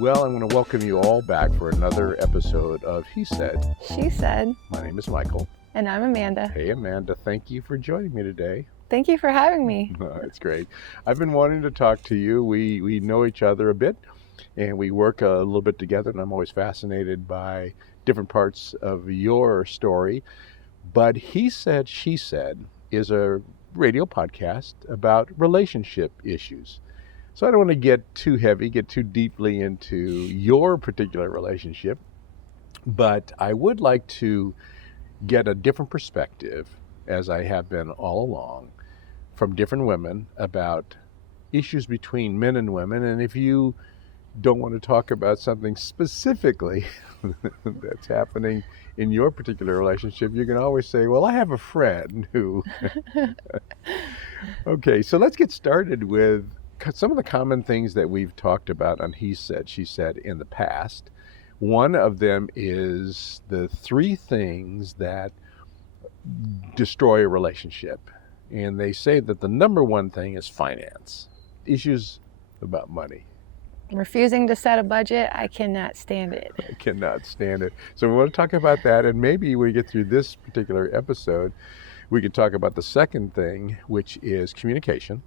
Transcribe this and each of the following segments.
Well, I'm going to welcome you all back for another episode of He Said. She said. My name is Michael. And I'm Amanda. Hey, Amanda. Thank you for joining me today. Thank you for having me. It's great. I've been wanting to talk to you. We know each other a bit, and we work a little bit together, and I'm always fascinated by different parts of your story. But He Said, She Said is a radio podcast about relationship issues. So I don't want to get too heavy, get too deeply into your particular relationship, but I would like to get a different perspective, as I have been all along, from different women about issues between men and women. And if you don't want to talk about something specifically that's happening in your particular relationship, you can always say, well, I have a friend who... Okay, so let's get started with some of the common things that we've talked about on He Said, She Said in the past. One of them is the 3 things that destroy a relationship. And they say that the number one thing is finance. Issues about money. Refusing to set a budget, I cannot stand it. I cannot stand it. So we want to talk about that, and maybe when we get through this particular episode, we could talk about the second thing, which is communication.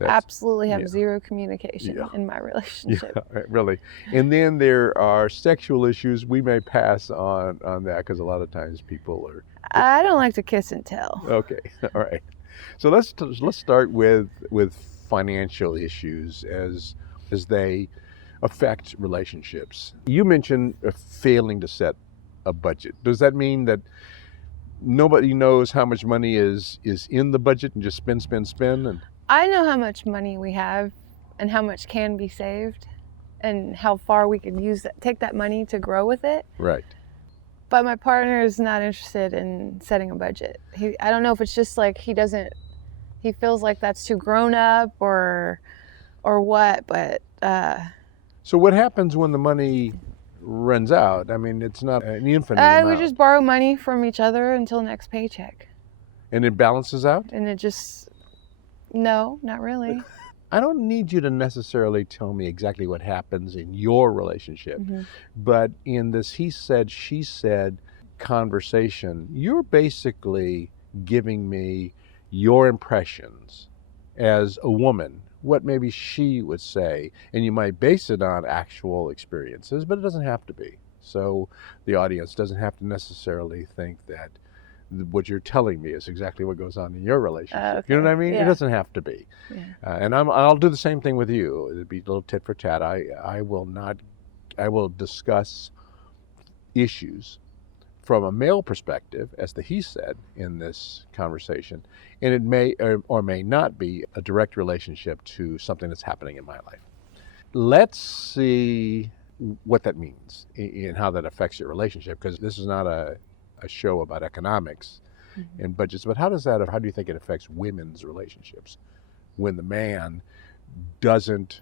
Absolutely have zero communication in my relationship. Yeah, really. And then there are sexual issues. We may pass on that because a lot of times people are... I don't like to kiss and tell. Okay, all right. So let's start with financial issues as they affect relationships. You mentioned failing to set a budget. Does that mean that nobody knows how much money is in the budget and just spend? And I know how much money we have and how much can be saved and how far we could take that money to grow with it. Right. But my partner is not interested in setting a budget. I don't know if it's just like he feels like that's too grown up or what, but... So what happens when the money runs out? I mean, it's not an infinite amount. We just borrow money from each other until next paycheck. And it balances out? And it just... No, not really. I don't need you to necessarily tell me exactly what happens in your relationship, but in this he said, she said conversation, you're basically giving me your impressions as a woman, what maybe she would say, and you might base it on actual experiences, but it doesn't have to be. So the audience doesn't have to necessarily think that what you're telling me is exactly what goes on in your relationship. Okay. You know what I mean? Yeah. It doesn't have to be. Yeah. And I'll do the same thing with you. It'd be a little tit for tat. I will discuss issues from a male perspective, as the he said in this conversation, and it may or may not be a direct relationship to something that's happening in my life. Let's see what that means and how that affects your relationship, because this is not a show about economics and budgets, but how do you think it affects women's relationships when the man doesn't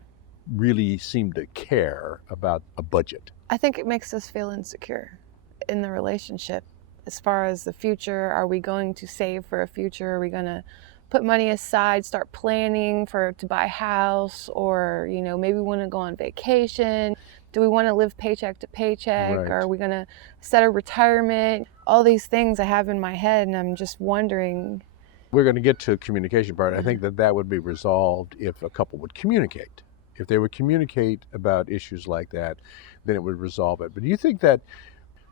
really seem to care about a budget? I think it makes us feel insecure in the relationship as far as the future. Are we going to save for a future? Are we going to put money aside, start planning to buy a house, or maybe we want to go on vacation? Do we want to live paycheck to paycheck? Right. Or are we going to set a retirement? All these things I have in my head, and I'm just wondering. We're going to get to the communication part. I think that would be resolved if a couple would communicate. If they would communicate about issues like that, then it would resolve it. But do you think that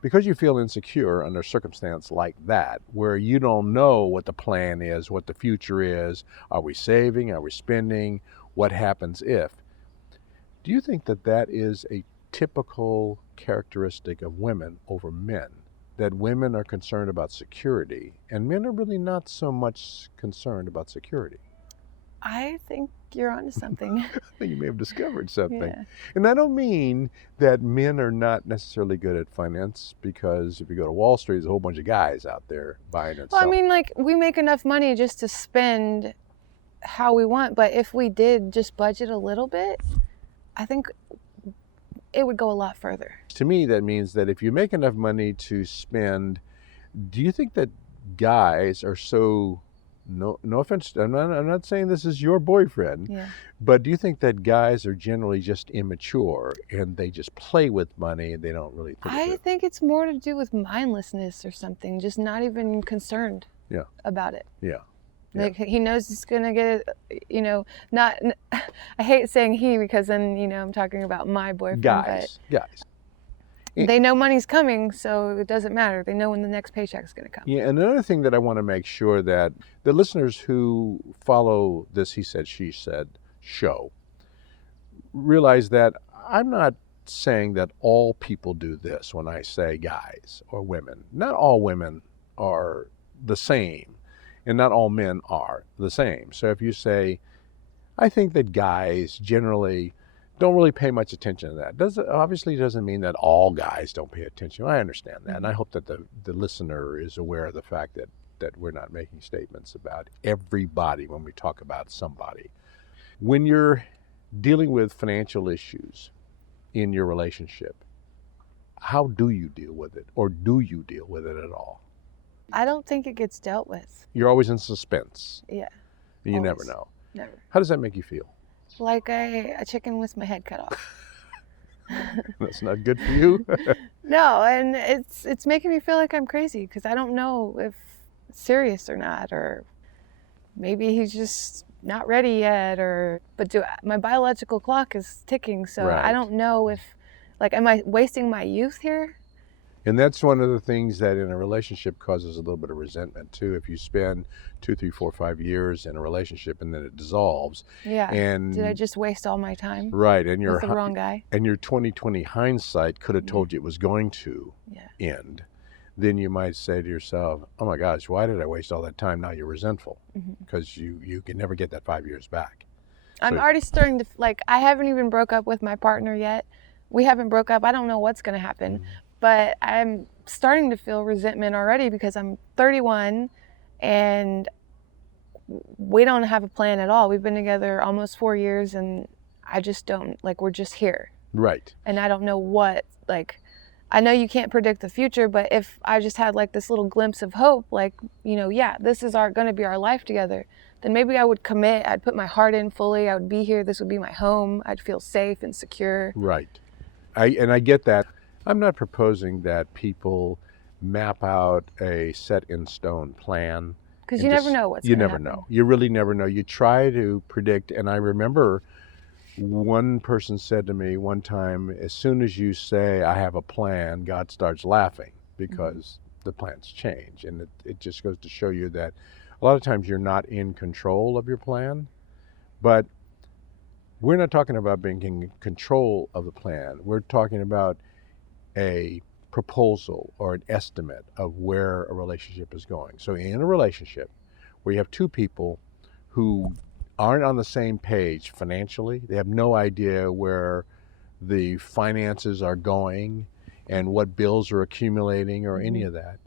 because you feel insecure under a circumstance like that, where you don't know what the plan is, what the future is, are we saving, are we spending, what happens if? Do you think that is a typical characteristic of women over men? That women are concerned about security, and men are really not so much concerned about security? I think you're onto something. I think you may have discovered something. Yeah. And I don't mean that men are not necessarily good at finance, because if you go to Wall Street, there's a whole bunch of guys out there buying and selling. Well, I mean, like, we make enough money just to spend how we want, but if we did just budget a little bit, I think it would go a lot further. To me, that means that if you make enough money to spend, do you think that guys are so No offense. I'm not saying this is your boyfriend, Yeah. but do you think that guys are generally just immature and they just play with money and they don't really think I of it? think it's more to do with mindlessness or something, just not even concerned Yeah. about it. Yeah. Like he knows he's gonna get it, not. I hate saying he because then I'm talking about my boyfriend, but Guys. they know money's coming, so it doesn't matter. They know when the next paycheck's gonna come. Yeah, and another thing that I want to make sure that the listeners who follow this He Said, She Said show realize that I'm not saying that all people do this when I say guys or women. Not all women are the same, and not all men are the same. So if you say, I think that guys generally don't really pay much attention to that. Obviously doesn't mean that all guys don't pay attention. I understand that, and I hope that the listener is aware of the fact that we're not making statements about everybody when we talk about somebody. When you're dealing with financial issues in your relationship, how do you deal with it, or do you deal with it at all? I don't think it gets dealt with. You're always in suspense. Yeah. You never Always. know. Never. How does that make you feel? Like a chicken with my head cut off. That's not good for you. No, and it's making me feel like I'm crazy because I don't know if it's serious or not, or maybe he's just not ready yet, but my biological clock is ticking, so Right. I don't know if, am I wasting my youth here? And that's one of the things that in a relationship causes a little bit of resentment too. If you spend 2, 3, 4, 5 years in a relationship and then it dissolves. Yeah. And did I just waste all my time? Right. And with the wrong guy? And your 2020 hindsight could have told you it was going to end. Then you might say to yourself, oh my gosh, why did I waste all that time? Now you're resentful because you can never get that 5 years back. I'm already starting to, I haven't even broke up with my partner yet. We haven't broke up. I don't know what's going to happen. But I'm starting to feel resentment already because I'm 31 and we don't have a plan at all. We've been together almost 4 years and I just don't, we're just here. Right. And I don't know what, I know you can't predict the future, but if I just had this little glimpse of hope, this is going to be our life together, then maybe I would commit. I'd put my heart in fully. I would be here. This would be my home. I'd feel safe and secure. Right. I get that. I'm not proposing that people map out a set in stone plan. Because you never know what's going to happen. You never know. You really never know. You try to predict. And I remember one person said to me one time, as soon as you say, I have a plan, God starts laughing because the plans change. And it just goes to show you that a lot of times you're not in control of your plan. But we're not talking about being in control of the plan. We're talking about a proposal or an estimate of where a relationship is going. So in a relationship where you have two people who aren't on the same page financially, they have no idea where the finances are going and what bills are accumulating or any of that,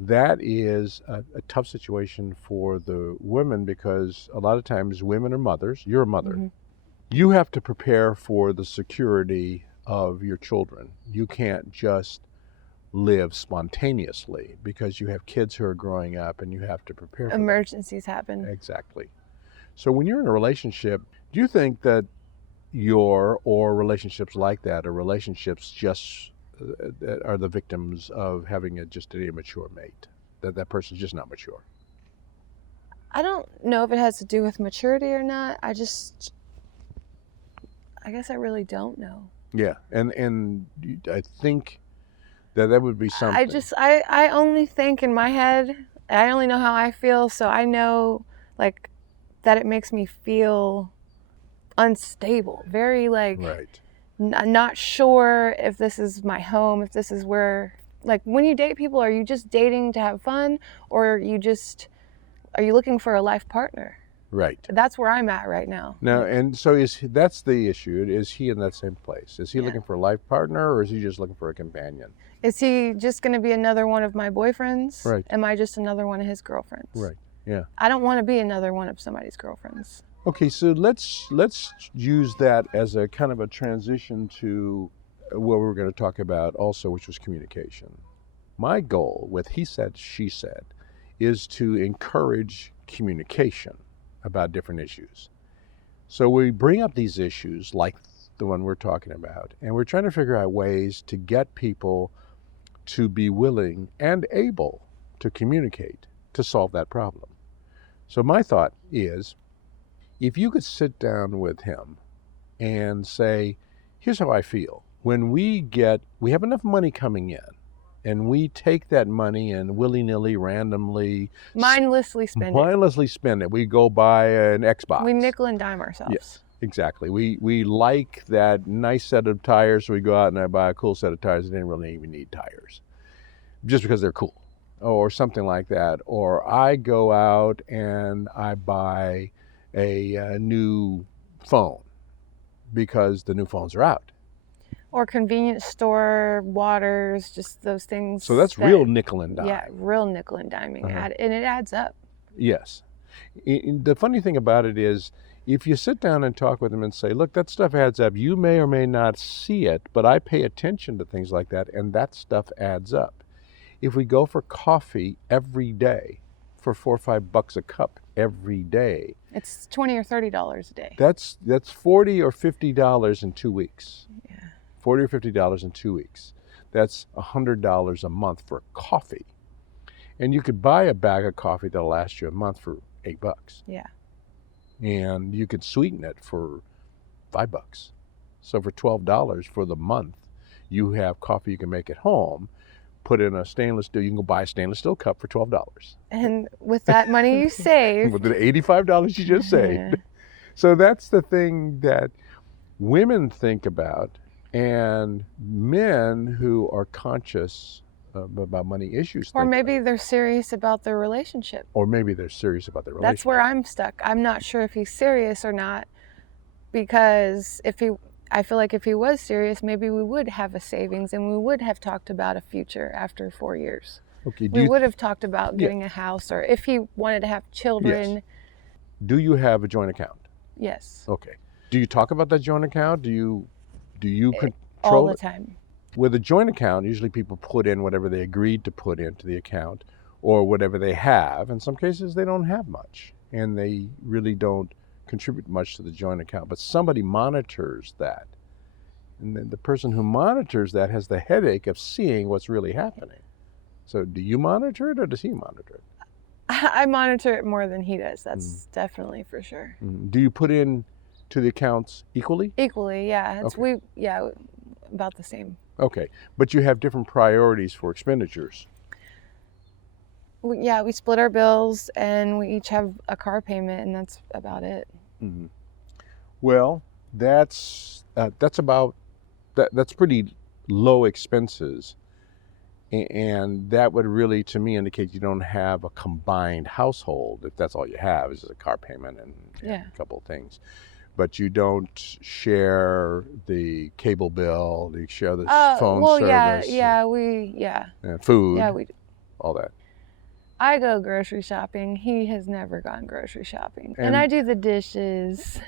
that is a tough situation for the women because a lot of times women are mothers. You're a mother. You have to prepare for the security of your children. You can't just live spontaneously because you have kids who are growing up and you have to prepare for emergencies happen. Exactly. So when you're in a relationship, do you think that or relationships like that are relationships just that are the victims of having just an immature mate? That person's just not mature? I don't know if it has to do with maturity or not. I guess I really don't know. Yeah, and I think that would be something. I only think in my head. I only know how I feel, so I know that it makes me feel unstable, very right. Not sure if this is my home, if this is where, when you date people, are you just dating to have fun, or are you looking for a life partner? Right. That's where I'm at right now. Now, and so that's the issue. Is he in that same place? Is he looking for a life partner, or is he just looking for a companion? Is he just going to be another one of my boyfriends? Right. Am I just another one of his girlfriends? Right. Yeah. I don't want to be another one of somebody's girlfriends. Okay, so let's use that as a kind of a transition to what we're going to talk about also, which was communication. My goal with He Said, She Said is to encourage communication about different issues. So we bring up these issues like the one we're talking about, and we're trying to figure out ways to get people to be willing and able to communicate to solve that problem. So my thought is, if you could sit down with him and say, here's how I feel. When we have enough money coming in, and we take that money and willy-nilly, randomly, mindlessly spend it. We go buy an Xbox. We nickel and dime ourselves. Yes, exactly. We like that nice set of tires, so we go out and I buy a cool set of tires that didn't really even need tires, just because they're cool, or something like that. Or I go out and I buy a new phone because the new phones are out. Or convenience store, waters, just those things. So that's real nickel and dime. Yeah, real nickel and diming. And it adds up. Yes. The funny thing about it is, if you sit down and talk with them and say, look, that stuff adds up. You may or may not see it, but I pay attention to things like that, and that stuff adds up. If we go for coffee every day for $4 or $5 a cup every day, it's $20 or $30 a day. That's $40 or $50 in 2 weeks. Yeah. $40 or $50 in 2 weeks. That's $100 a month for coffee. And you could buy a bag of coffee that'll last you a month for $8. Yeah. And you could sweeten it for $5. So for $12 for the month, you have coffee you can make at home, put in a stainless steel. You can go buy a stainless steel cup for $12. And with that money you save. With the $85 you just saved. So that's the thing that women think about, and men who are conscious about money issues. Or maybe they're serious about their relationship. Or maybe they're serious about their relationship. That's where I'm stuck. I'm not sure if he's serious or not, because I feel like if he was serious, maybe we would have a savings and we would have talked about a future after 4 years. Okay. We would have talked about getting a house, or if he wanted to have children. Yes. Do you have a joint account? Yes. Okay. Do you talk about that joint account? Do you control all the time? With a joint account, usually people put in whatever they agreed to put into the account, or whatever they have. In some cases, they don't have much, and they really don't contribute much to the joint account. But somebody monitors that, and then the person who monitors that has the headache of seeing what's really happening. So do you monitor it, or does he monitor it? I monitor it more than he does. That's definitely for sure. Do you put in to the accounts equally? Equally, yeah. Okay. About the same. Okay, but you have different priorities for expenditures. We split our bills, and we each have a car payment, and that's about it. Mm-hmm. Well, that's pretty low expenses, and that would really, to me, indicate you don't have a combined household. If that's all you have is a car payment and a couple of things. But you don't share the cable bill, you share the phone service. And food. Yeah, we do. All that. I go grocery shopping. He has never gone grocery shopping. And I do the dishes.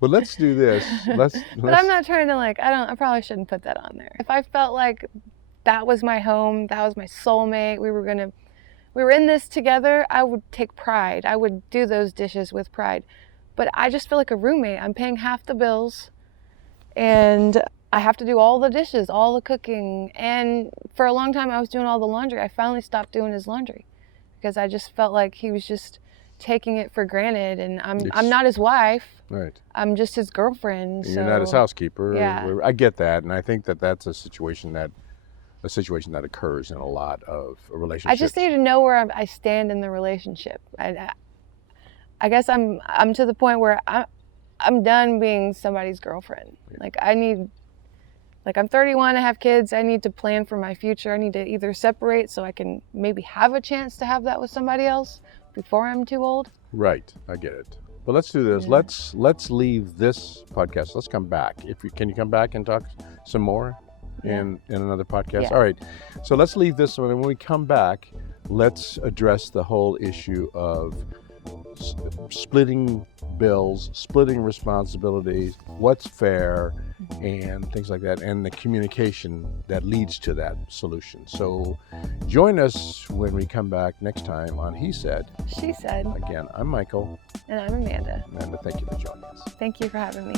But let's do this. But I'm not trying to I probably shouldn't put that on there. If I felt like that was my home, that was my soulmate, we were in this together, I would take pride. I would do those dishes with pride. But I just feel like a roommate. I'm paying half the bills, and I have to do all the dishes, all the cooking. And for a long time, I was doing all the laundry. I finally stopped doing his laundry because I just felt like he was just taking it for granted. And I'm not his wife. Right. I'm just his girlfriend. You're not his housekeeper. Yeah. I get that, and I think that's a situation that occurs in a lot of relationships. I just need to know where I stand in the relationship. I guess I'm to the point where I'm done being somebody's girlfriend. Yeah. I'm 31, I have kids. I need to plan for my future. I need to either separate so I can maybe have a chance to have that with somebody else before I'm too old. Right, I get it. But let's do this. Yeah. Let's leave this podcast. Let's come back. Can you come back and talk some more in another podcast? Yeah. All right. So let's leave this one, and when we come back, let's address the whole issue of splitting bills, splitting responsibilities, what's fair, and things like that, and the communication that leads to that solution. So join us when we come back next time on He Said. She Said. Again, I'm Michael. And I'm Amanda. Amanda, thank you for joining us. Thank you for having me.